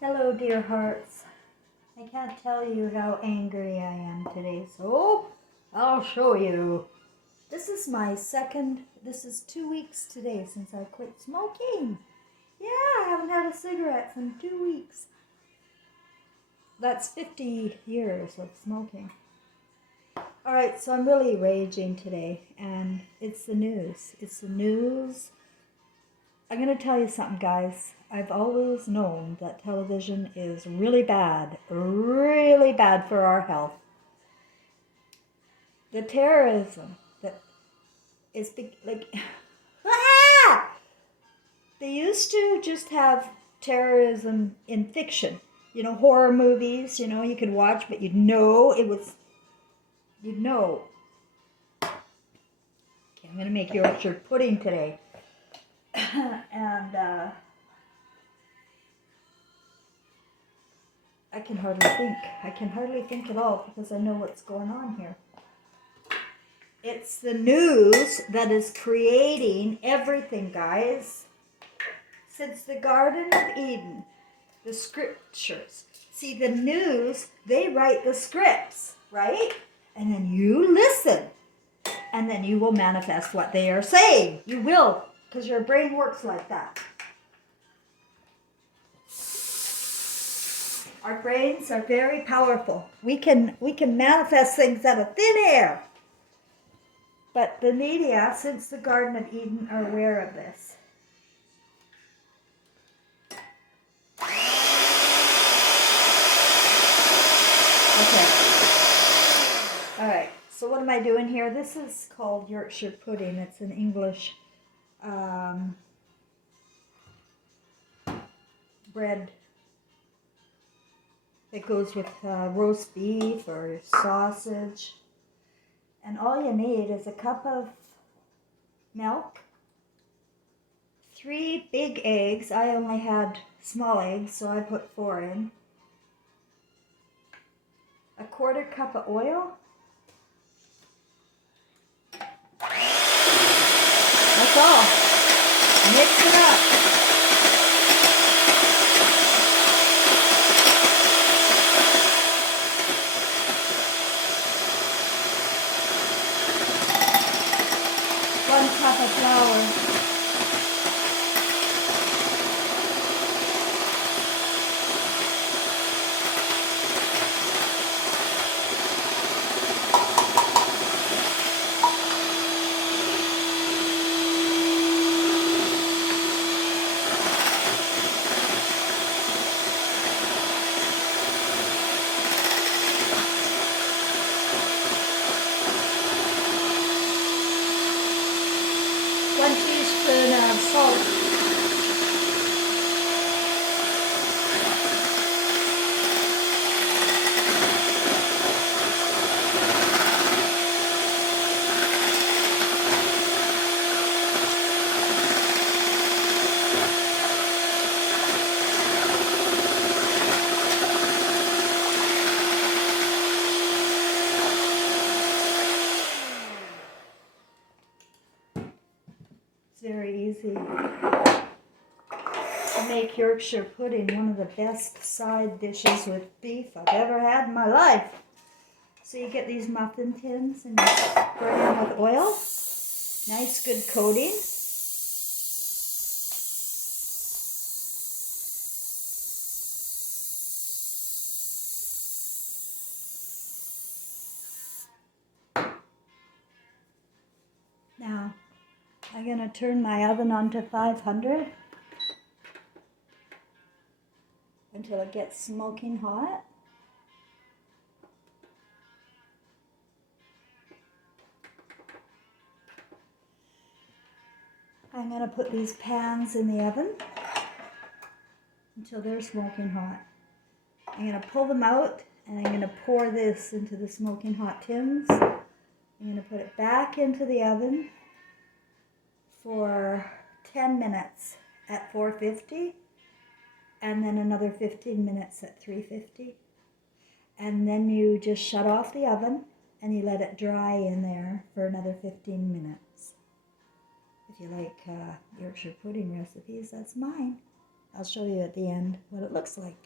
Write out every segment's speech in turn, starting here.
Hello, dear hearts. I can't tell you how angry I am today, so I'll show you. This is 2 weeks today since I quit smoking. Yeah, I haven't had a cigarette in 2 weeks. That's 50 years of smoking. Alright, so I'm really raging today, and it's the news. It's the news. I'm going to tell you something, guys. I've always known that television is really bad for our health. The terrorism that is like, they used to just have terrorism in fiction, horror movies, you could watch, but you'd know. Okay, I'm going to make Yorkshire pudding today. And I can hardly think at all because I know what's going on here. It's the news that is creating everything, guys. Since the Garden of Eden, the scriptures. See, the news, they write the scripts, right? And then you listen. And then you will manifest what they are saying. You will, because your brain works like that. Our brains are very powerful. We can manifest things out of thin air. But the media, since the Garden of Eden, are aware of this. Okay. All right. So what am I doing here? This is called Yorkshire pudding. It's an English bread. It goes with roast beef or sausage. And all you need is a cup of milk, 3 big eggs. I only had small eggs, so I put 4 in. A 1/4 cup of oil. That's all. Mix it up. One cup of flour. One teaspoon of salt. It's very easy to make Yorkshire pudding, one of the best side dishes with beef I've ever had in my life. So you get these muffin tins and you spray them with oil. Nice good coating. Now, I'm going to turn my oven on to 500 until it gets smoking hot. I'm going to put these pans in the oven until they're smoking hot. I'm going to pull them out and I'm going to pour this into the smoking hot tins. I'm going to put it back into the oven for 10 minutes at 450 and then another 15 minutes at 350. And then you just shut off the oven and you let it dry in there for another 15 minutes. If you like Yorkshire pudding recipes, that's mine. I'll show you at the end what it looks like.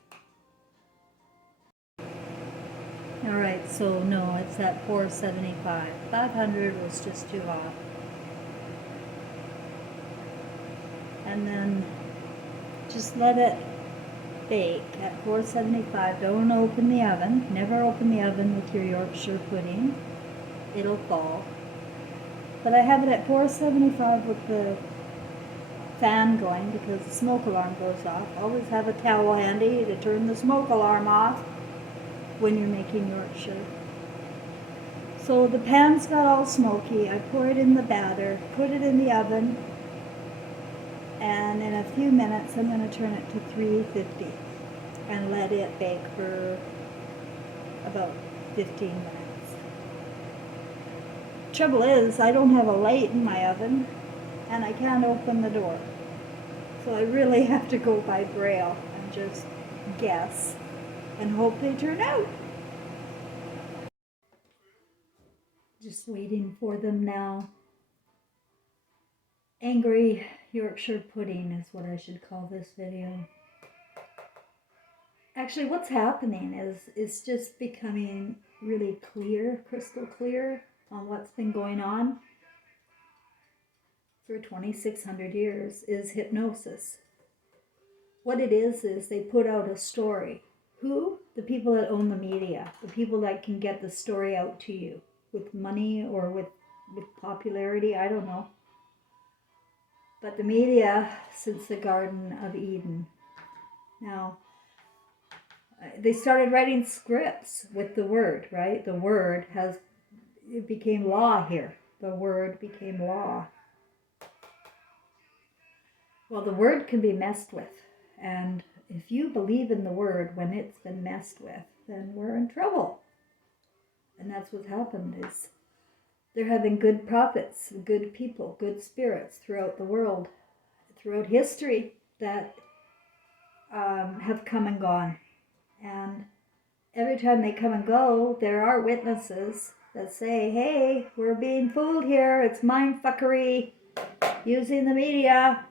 Alright, so no, it's at 475. 500 was just too hot. And then just let it bake at 475. Don't open the oven. Never open the oven with your Yorkshire pudding. It'll fall. But I have it at 475 with the fan going because the smoke alarm goes off. Always have a towel handy to turn the smoke alarm off when you're making Yorkshire. So the pan's got all smoky. I pour it in the batter, put it in the oven, and in a few minutes I'm going to turn it to 350 and let it bake for about 15 minutes. Trouble is, I don't have a light in my oven and I can't open the door. So I really have to go by braille and just guess and hope they turn out. Just waiting for them now. Angry Yorkshire pudding is what I should call this video. Actually, what's happening is it's just becoming really clear, crystal clear on what's been going on for 2,600 years is hypnosis. What it is they put out a story. Who? The people that own the media, the people that can get the story out to you with money or with popularity, I don't know. But the media since the Garden of Eden. Now, they started writing scripts with the word, right? The word it became law here. The word became law. Well, the word can be messed with. And if you believe in the word when it's been messed with, then we're in trouble. And that's what's happened is they're having good prophets, good people, good spirits throughout the world, throughout history that have come and gone. And every time they come and go, there are witnesses that say, hey, we're being fooled here. It's mind fuckery using the media.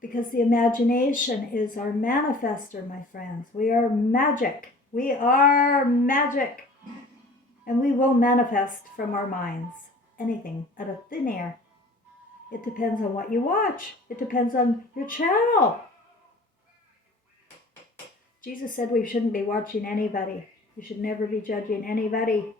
Because the imagination is our manifester, my friends. We are magic. We are magic. And we will manifest from our minds anything out of thin air. It depends on what you watch. It depends on your channel. Jesus said we shouldn't be watching anybody. We should never be judging anybody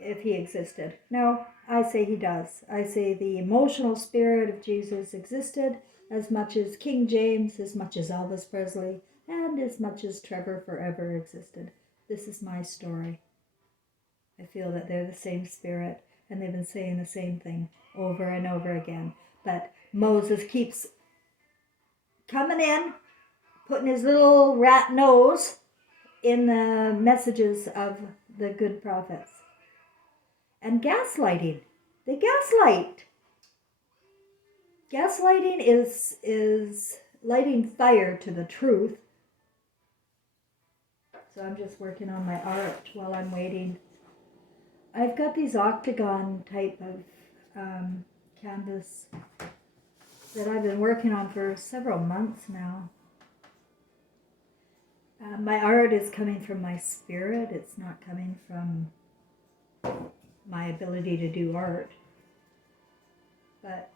if he existed. No, I say he does. I say the emotional spirit of Jesus existed as much as King James, as much as Elvis Presley, and as much as Trevor Forever existed. This is my story. I feel that they're the same spirit, and they've been saying the same thing over and over again. But Moses keeps coming in, putting his little rat nose in the messages of the good prophets. And gaslighting. They gaslight. Gaslighting is lighting fire to the truth. So I'm just working on my art while I'm waiting. I've got these octagon type of canvas that I've been working on for several months now. My art is coming from my spirit. It's not coming from my ability to do art. But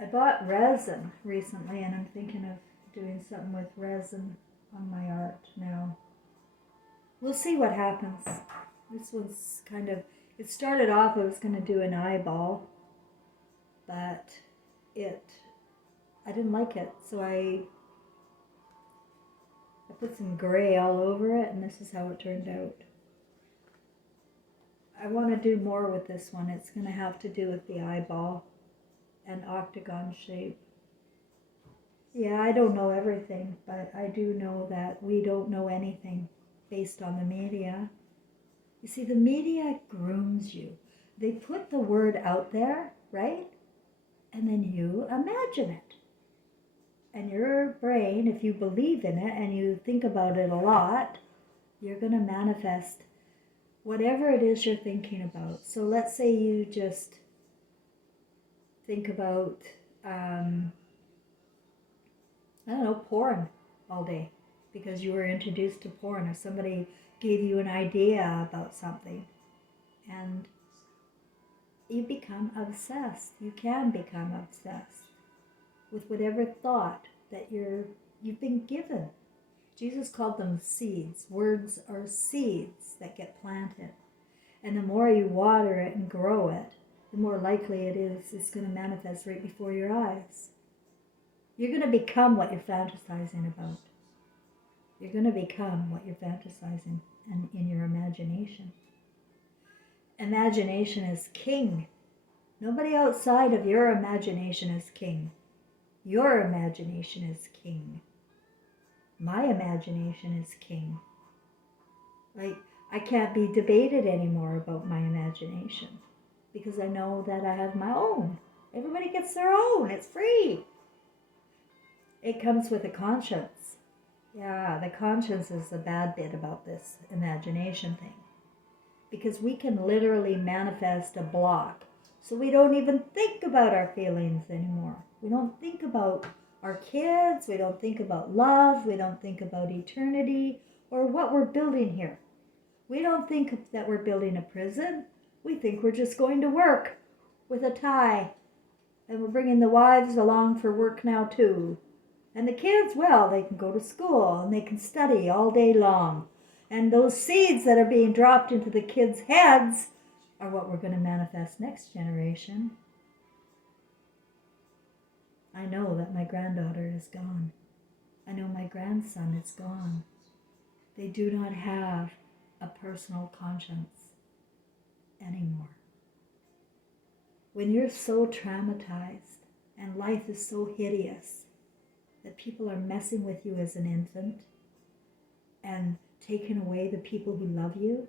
I bought resin recently and I'm thinking of doing something with resin on my art now. We'll see what happens. This one's kind of, it started off I was going to do an eyeball, but I didn't like it, so I put some gray all over it, and this is how it turned out. I want to do more with this one. It's going to have to do with the eyeball and octagon shape. Yeah, I don't know everything, but I do know that we don't know anything based on the media. You see, the media grooms you. They put the word out there, right? And then you imagine it. And your brain, if you believe in it and you think about it a lot, you're going to manifest whatever it is you're thinking about. So let's say you just think about, I don't know, porn all day because you were introduced to porn or somebody gave you an idea about something and you become obsessed. You can become obsessed with whatever thought that you've been given. Jesus called them seeds. Words are seeds that get planted. And the more you water it and grow it, the more likely it is it's going to manifest right before your eyes. You're going to become what you're fantasizing about. You're going to become what you're fantasizing in your imagination. Imagination is king. Nobody outside of your imagination is king. Your imagination is king. My imagination is king. Like, I can't be debated anymore about my imagination because I know that I have my own. Everybody gets their own. It's free. It comes with a conscience. Yeah, the conscience is the bad bit about this imagination thing. Because we can literally manifest a block. So we don't even think about our feelings anymore. We don't think about our kids. We don't think about love. We don't think about eternity or what we're building here. We don't think that we're building a prison. We think we're just going to work with a tie. And we're bringing the wives along for work now too. And the kids, well, they can go to school and they can study all day long. And those seeds that are being dropped into the kids' heads are what we're going to manifest next generation. I know that my granddaughter is gone. I know my grandson is gone. They do not have a personal conscience anymore. When you're so traumatized and life is so hideous that people are messing with you as an infant and taking away the people who love you,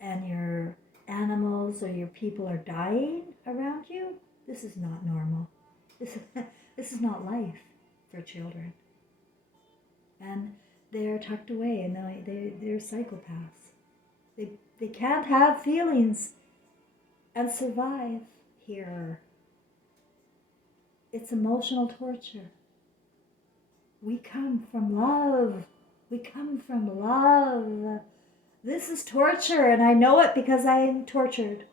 and your animals or your people are dying around you, this is not normal. This is not life for children. And they're tucked away and they're psychopaths. They can't have feelings and survive here. It's emotional torture. We come from love. We come from love. This is torture, and I know it because I am tortured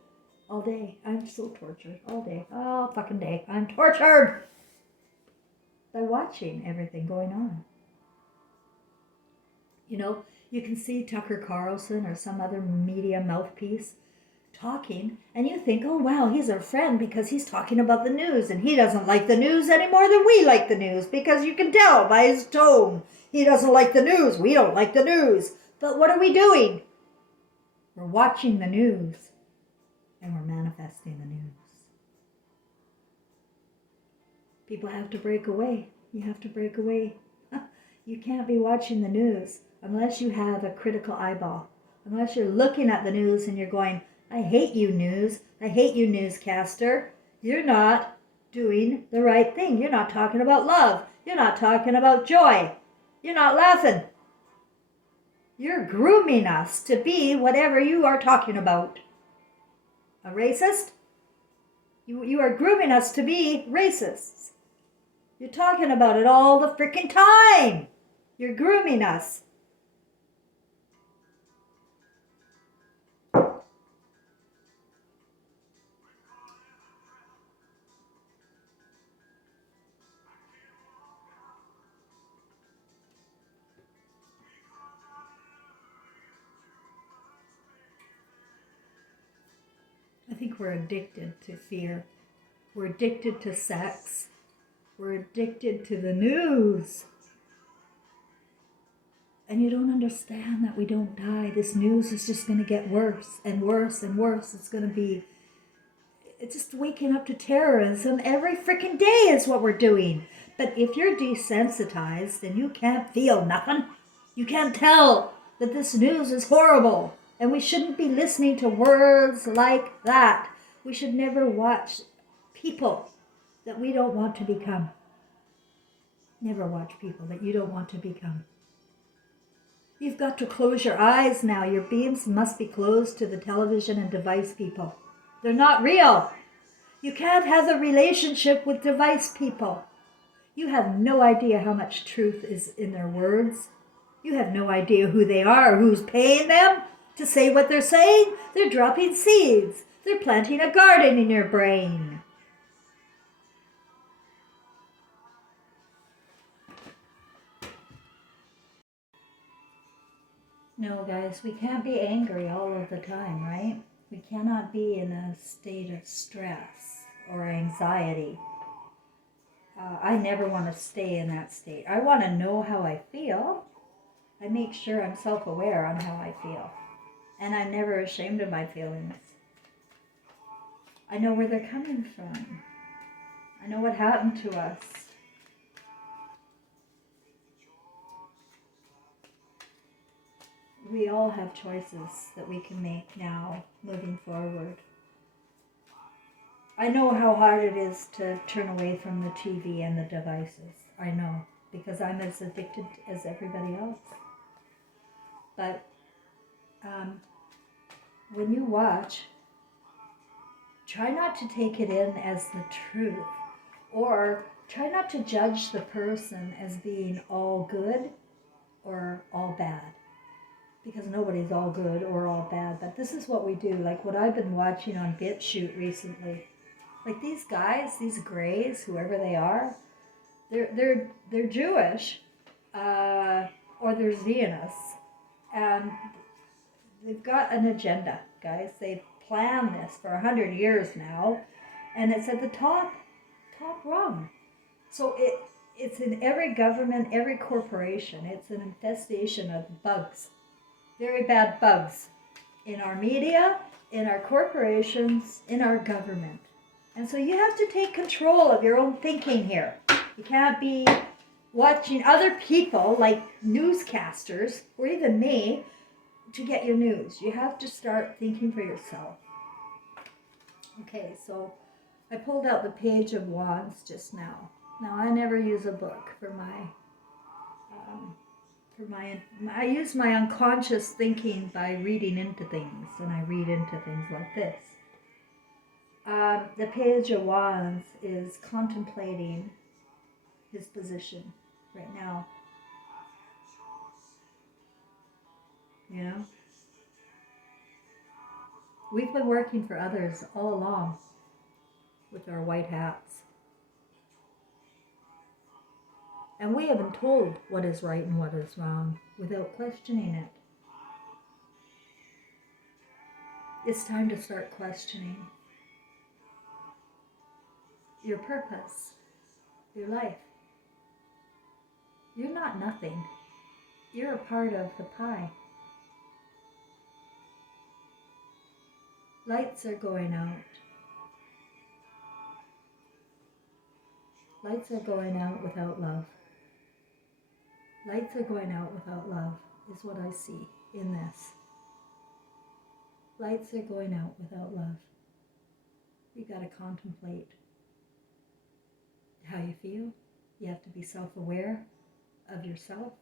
all day. I'm so tortured all day. All fucking day. I'm tortured by watching everything going on. You know, you can see Tucker Carlson or some other media mouthpiece talking, and you think, oh wow, he's our friend because he's talking about the news, and he doesn't like the news any more than we like the news, because you can tell by his tone. He doesn't like the news. We don't like the news. But what are we doing? We're watching the news, and we're manifesting the news. People have to break away. You have to break away. You can't be watching the news unless you have a critical eyeball. Unless you're looking at the news and you're going, I hate you, news. I hate you, newscaster. You're not doing the right thing. You're not talking about love. You're not talking about joy. You're not laughing. You're grooming us to be whatever you are talking about. A racist? You are grooming us to be racists. You're talking about it all the freaking time. You're grooming us. I think we're addicted to fear. We're addicted to sex. We're addicted to the news. And you don't understand that we don't die. This news is just going to get worse and worse and worse. It's just waking up to terrorism every freaking day is what we're doing. But if you're desensitized and you can't feel nothing, you can't tell that this news is horrible. And we shouldn't be listening to words like that. We should never watch people that we don't want to become. Never watch people that you don't want to become. You've got to close your eyes now. Your beams must be closed to the television and device people. They're not real. You can't have a relationship with device people. You have no idea how much truth is in their words. You have no idea who they are, who's paying them to say what they're saying. They're dropping seeds. They're planting a garden in your brain. No, guys, we can't be angry all of the time, right? We cannot be in a state of stress or anxiety. I never want to stay in that state. I want to know how I feel. I make sure I'm self-aware on how I feel. And I'm never ashamed of my feelings. I know where they're coming from. I know what happened to us. We all have choices that we can make now, moving forward. I know how hard it is to turn away from the TV and the devices. I know, because I'm as addicted as everybody else. But when you watch, try not to take it in as the truth, or try not to judge the person as being all good or all bad, because nobody's all good or all bad. But this is what we do, like what I've been watching on BitChute recently. Like these guys, these Greys, whoever they are, they're Jewish, or they're Zionists, and they've got an agenda, guys. They've planned this for 100 years now, and it's at the top rung. So it's in every government, every corporation. It's an infestation of bugs, very bad bugs, in our media, in our corporations, in our government. And so you have to take control of your own thinking here. You can't be watching other people like newscasters, or even me, to get your news. You have to start thinking for yourself. Okay, so I pulled out the Page of Wands just now. Now, I never use a book for I use my unconscious thinking by reading into things, and I read into things like this. The Page of Wands is contemplating his position right now. You know? We've been working for others all along with our white hats. And we have been told what is right and what is wrong without questioning it. It's time to start questioning your purpose, your life. You're not nothing. You're a part of the pie. Lights are going out. Lights are going out without love. Lights are going out without love is what I see in this. Lights are going out without love. You got to contemplate how you feel. You have to be self-aware of yourself,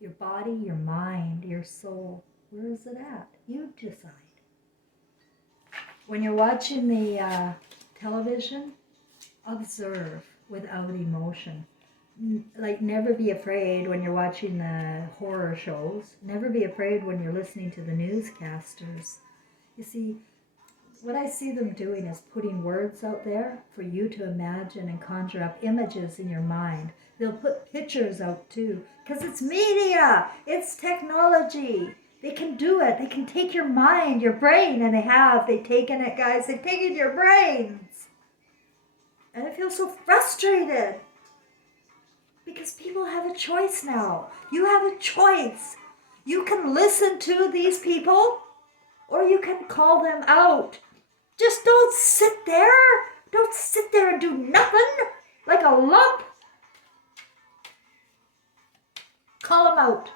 your body, your mind, your soul. Where is it at? You decide. When you're watching the television, observe without emotion. Like, never be afraid when you're watching the horror shows. Never be afraid when you're listening to the newscasters. You see, what I see them doing is putting words out there for you to imagine and conjure up images in your mind. They'll put pictures out too, because it's media, it's technology. They can do it. They can take your mind, your brain, and they've taken it, guys. They've taken your brains. And I feel so frustrated. Because people have a choice now. You have a choice. You can listen to these people, or you can call them out. Just don't sit there. Don't sit there and do nothing like a lump. Call them out.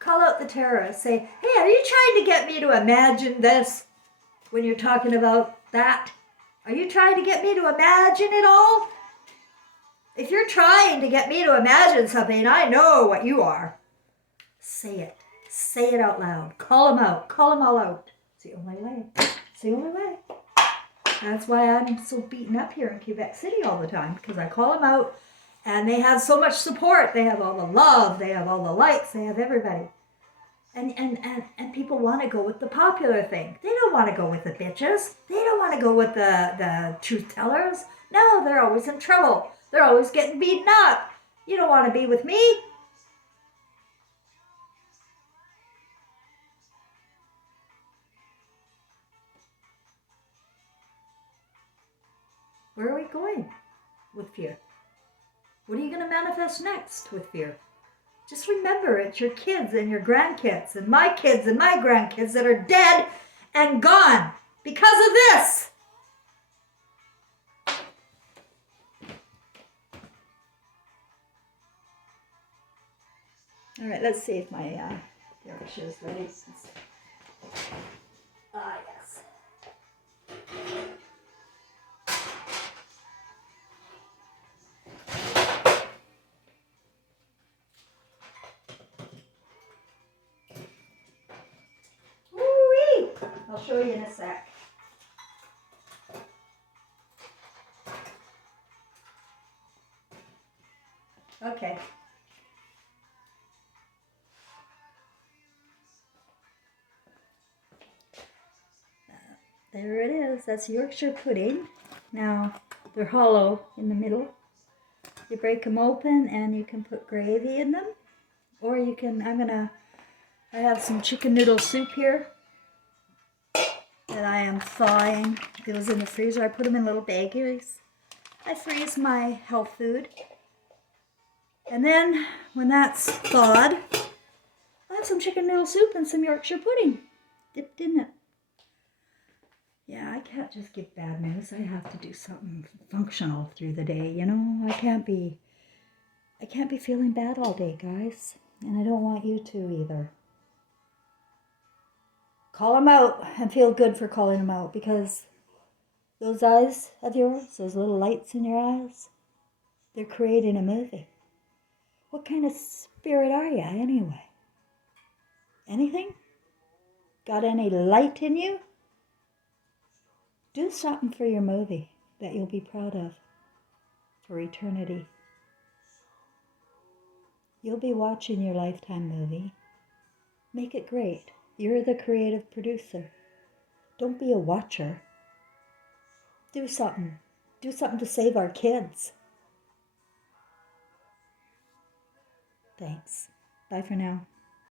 Call out the terrorists. Say, hey, are you trying to get me to imagine this when you're talking about that? Are you trying to get me to imagine it all? If you're trying to get me to imagine something, I know what you are. Say it. Say it out loud. Call them out. Call them all out. It's the only way. It's the only way. That's why I'm so beaten up here in Quebec City all the time, because I call them out And they have so much support. They have all the love. They have all the likes. They have everybody. And people want to go with the popular thing. They don't want to go with the bitches. They don't want to go with the truth tellers. No, they're always in trouble. They're always getting beaten up. You don't want to be with me. Where are we going with fear? What are you going to manifest next with fear? Just remember, it's your kids and your grandkids and my grandkids that are dead and gone because of this. All right, let's see if my Yorkshire is ready. Yes. Woo-wee! I'll show you in a sec. Okay. There it is. That's Yorkshire pudding. Now, they're hollow in the middle. You break them open and you can put gravy in them. Or you can, I have some chicken noodle soup here that I am thawing. It was in the freezer. I put them in little baggies. I freeze my health food. And then, when that's thawed, I have some chicken noodle soup and some Yorkshire pudding dipped in it. Yeah, I can't just give bad news. I have to do something functional through the day, you know? I can't be feeling bad all day, guys. And I don't want you to either. Call them out and feel good for calling them out, because those eyes of yours, those little lights in your eyes, they're creating a movie. What kind of spirit are you anyway? Anything? Got any light in you? Do something for your movie that you'll be proud of for eternity. You'll be watching your lifetime movie. Make it great. You're the creative producer. Don't be a watcher. Do something. Do something to save our kids. Thanks. Bye for now.